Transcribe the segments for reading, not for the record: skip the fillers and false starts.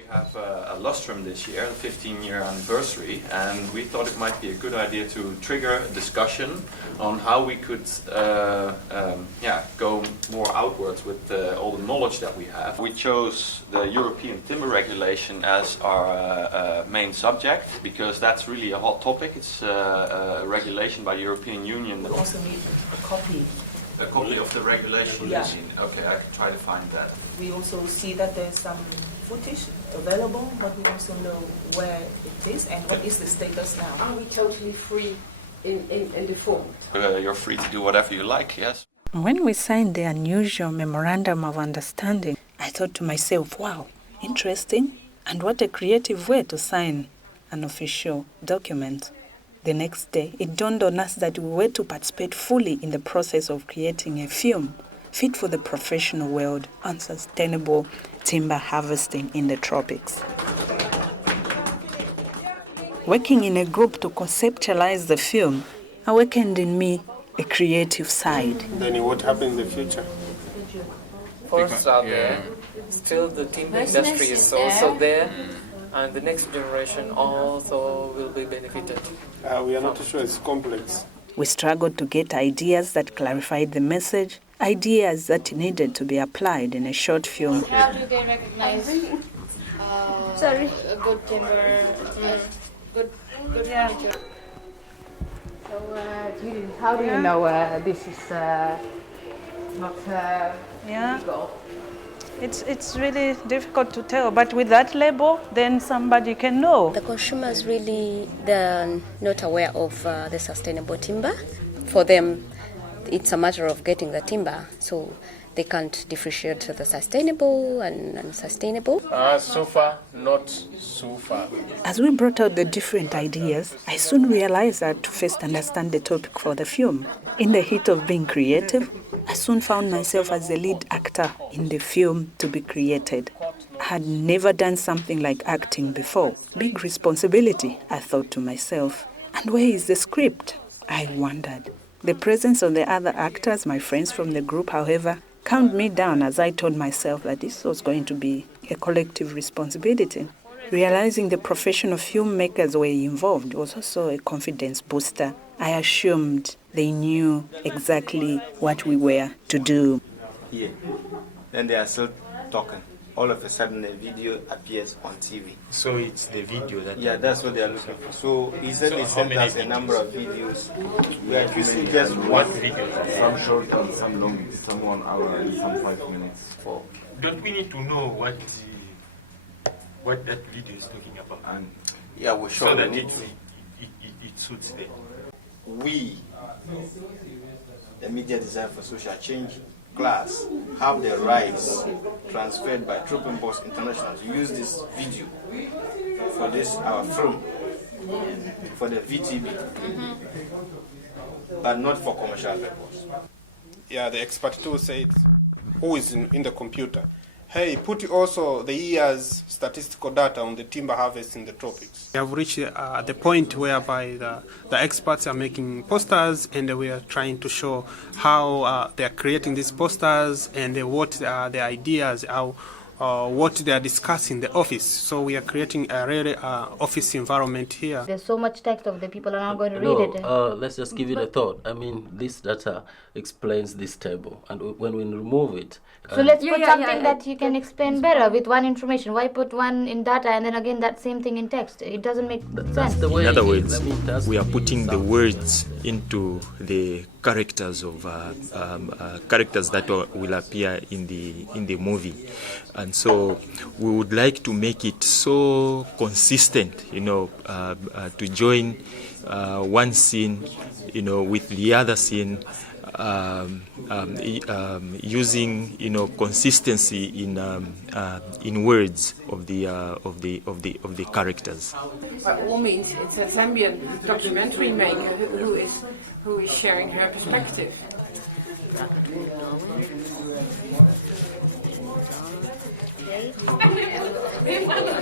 We have a lustrum this year, the 15-year anniversary, and we thought it might be a good idea to trigger a discussion on how we could go more outwards with all the knowledge that we have. We chose the European timber regulation as our main subject because that's really a hot topic. It's a regulation by the European Union. We also need a copy. A copy of the regulation? Yeah. Okay, I can try to find that. We also see that there's some footage available, but we also know where it is and what is the status now. Are we totally free in the form? You're free to do whatever you like, yes. When we signed the unusual Memorandum of Understanding, I thought to myself, wow, interesting, and what a creative way to sign an official document. The next day, it dawned on us that we were to participate fully in the process of creating a film fit for the professional world on sustainable timber harvesting in the tropics. Working in a group to conceptualize the film awakened in me a creative side. Then what happens in the future? Forests are there, still the timber industry is also there, and the next generation also will be benefited. We are not sure, it's complex. We struggled to get ideas that clarified the message, ideas that needed to be applied in a short film. How do they recognize a good timber, good furniture? So, Judith, how do you know this is not legal? It's really difficult to tell, but with that label, then somebody can know. The consumers really, they're not aware of the sustainable timber. For them, it's a matter of getting the timber, so they can't differentiate the sustainable and unsustainable. So far, not so far. As we brought out the different ideas, I soon realized that to first understand the topic for the film. In the heat of being creative, I soon found myself as the lead actor in the film to be created. I had never done something like acting before. Big responsibility, I thought to myself. And where is the script? I wondered. The presence of the other actors, my friends from the group, however, calmed me down as I told myself that this was going to be a collective responsibility. Realizing the professional filmmakers were involved was also a confidence booster. I assumed they knew exactly what we were to do. Here. Then they are still talking. All of a sudden, the video appears on TV. So it's the video that... Yeah, that's what they are looking for. So he said they sent us a number of videos. We are choosing just one video. Some short and some long, some 1 hour and some 5 minutes. Don't we need to know what that video is talking about? And yeah, we're sure. So that it suits them. We, the Media Design for Social Change class, have the rights transferred by Trooping Boss International to use this video for this our film, for the VTB, but not for commercial purpose. Yeah, the expert too said, who is in the computer? Hey, put also the year's statistical data on the timber harvest in the tropics. We have reached the point whereby the experts are making posters, and we are trying to show how they are creating these posters and what are the ideas, what they are discussing in the office. So we are creating a really office environment here. There's so much text of the people are not going to read it. Let's just give it a thought. I mean, this data explains this table, and when we remove it... So let's put something that you can explain better with one information. Why put one in data and then again that same thing in text? It doesn't make sense. In other words, we are putting the words into the characters of characters that will appear in the movie, and so we would like to make it so consistent, to join one scene, with the other scene. Using consistency in words of the characters. Means it's a Zambian documentary maker who is sharing her perspective.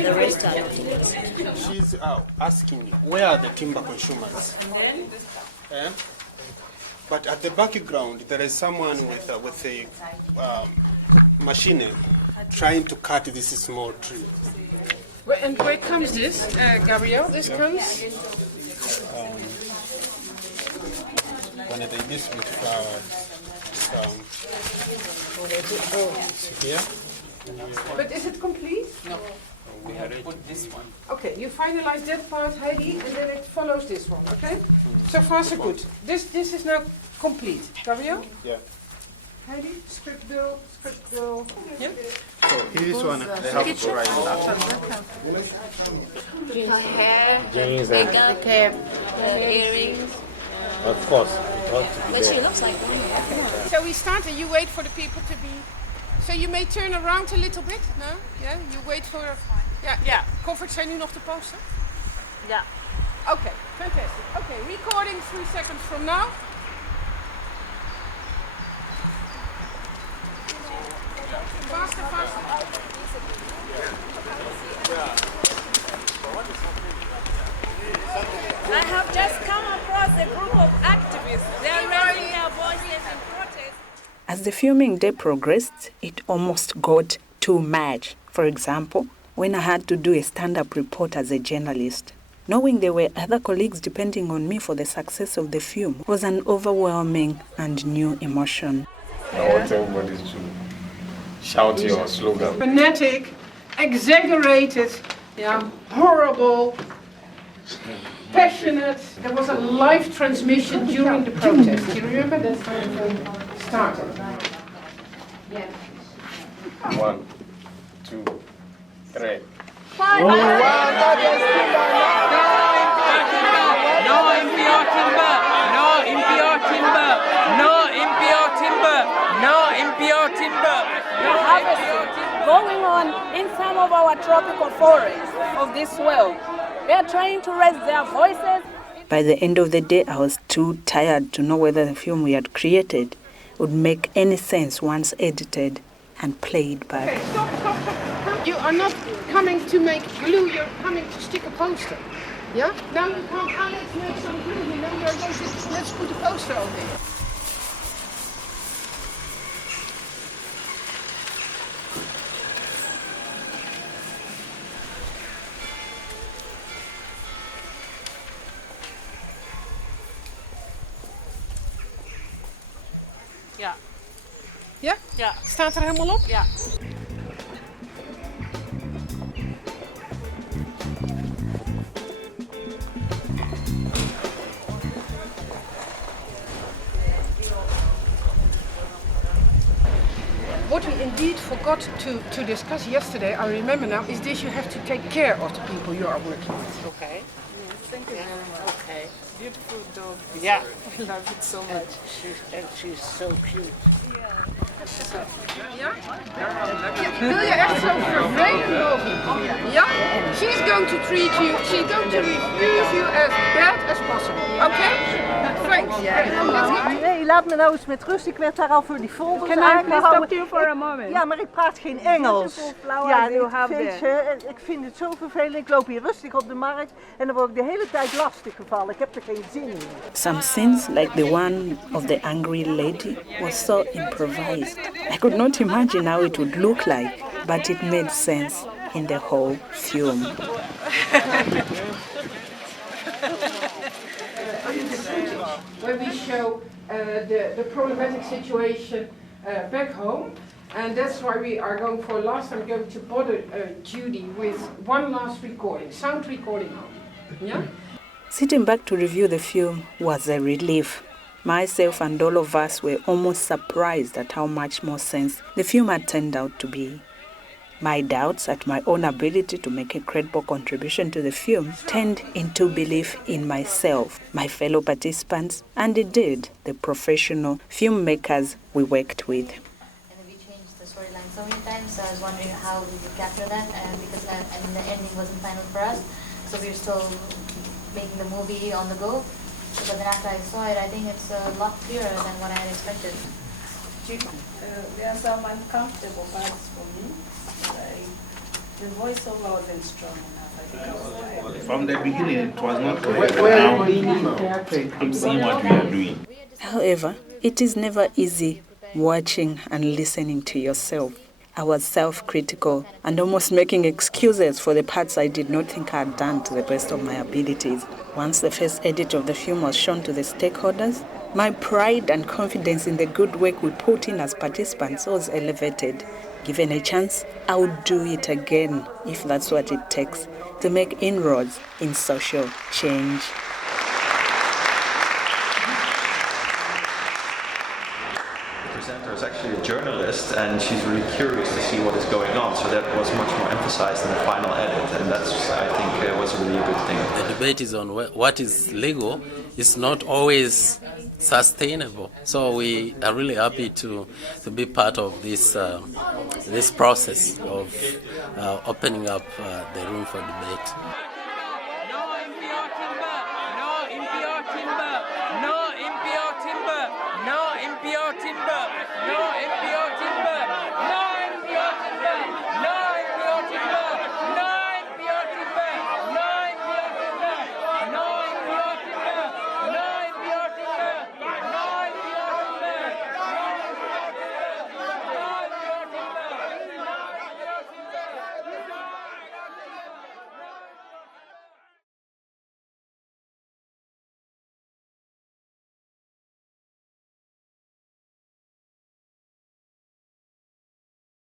The rest are not. She's asking, where are the timber consumers? But at the background, there is someone with a machine trying to cut this small tree. And where comes this, Gabriel? This comes? When they did this with flowers, here. But is it complete? No. We have to put this one. Okay, you finalize that part, Heidi, and then it follows this one, okay? So far, so good. This is now complete. Gabriel? Yeah. Heidi, script bill. Yeah? So in this one, they have to write Her hair, James makeup, earrings. Of course. But she looks like one. So we start and you wait for the people to be... So you may turn around a little bit, no? Yeah, you wait for... Ja. Covert zijn nu nog te posten? Ja. Okay, fantastic. Okay, recording 3 seconds from now. Faster. I have just come across a group of activists. They are raising their voices in protest. As the filming day progressed, it almost got too much. For example, when I had to do a stand-up report as a journalist, knowing there were other colleagues depending on me for the success of the film was an overwhelming and new emotion. I want everybody to shout your slogan. Fanatic, exaggerated, horrible, passionate. There was a live transmission during the protest. Do you remember that's how it started? Yeah. 1, 2, 3. Going on in some of our tropical forests of this world. They are trying to raise their voices. By the end of the day, I was too tired to know whether the film we had created would make any sense once edited and played back. Okay, stop. You are not coming to make glue, you're coming to stick a poster. Yeah? Now you come out, let's make some glue, you know, you're going to, let's put a poster on there. Ja. Ja? Ja. Staat er helemaal op? Ja. What we indeed forgot to discuss yesterday, I remember now, is this: you have to take care of the people you are working with. Okay. Thank you very much. Okay. Beautiful dog. Yeah. I love it so much. She's so cute. Ja? Wil je echt zo vervelend lopen? Ja? She's going to treat you, she's going to refuse you as bad as possible. Okay? Thanks. Let's go. Nee, laat me nou eens met rust. Ik werd daar al voor die folders aangehouden. Ja, maar ik praat geen Engels. Ja, ik vind het zo vervelend. Ik loop hier rustig op de markt en dan word ik de hele tijd lastig gevallen. Ik heb er geen zin in. Some scenes, like the one of the angry lady, was so improvised. I could not imagine how it would look like, but it made sense in the whole film. Where we show the problematic situation back home, and that's why we are going for last time going to bother Judy with one last recording, sound recording only. Yeah? Sitting back to review the film was a relief. Myself and all of us were almost surprised at how much more sense the film had turned out to be. My doubts at my own ability to make a credible contribution to the film turned into belief in myself, my fellow participants, and indeed the professional filmmakers we worked with. And we changed the storyline so many times, so I was wondering how we would capture that, because the ending wasn't final for us, so we were still making the movie on the go. But then after I saw it, I think it's a lot clearer than what I had expected. There are some uncomfortable parts for me. The voiceover wasn't strong enough. I think I was tired. From the beginning, it was not clear. Now, I'm seeing what we are doing. However, it is never easy watching and listening to yourself. I was self-critical and almost making excuses for the parts I did not think I had done to the best of my abilities. Once the first edit of the film was shown to the stakeholders, my pride and confidence in the good work we put in as participants was elevated. Given a chance, I would do it again, if that's what it takes, to make inroads in social change. The presenter is actually a journalist, and she's really curious to see what is going on, so that was much more emphasized in the final edit, and that's, I think, was really a good thing. The debate is on what is legal. It's not always sustainable. So we are really happy to be part of this this process of opening up the room for debate.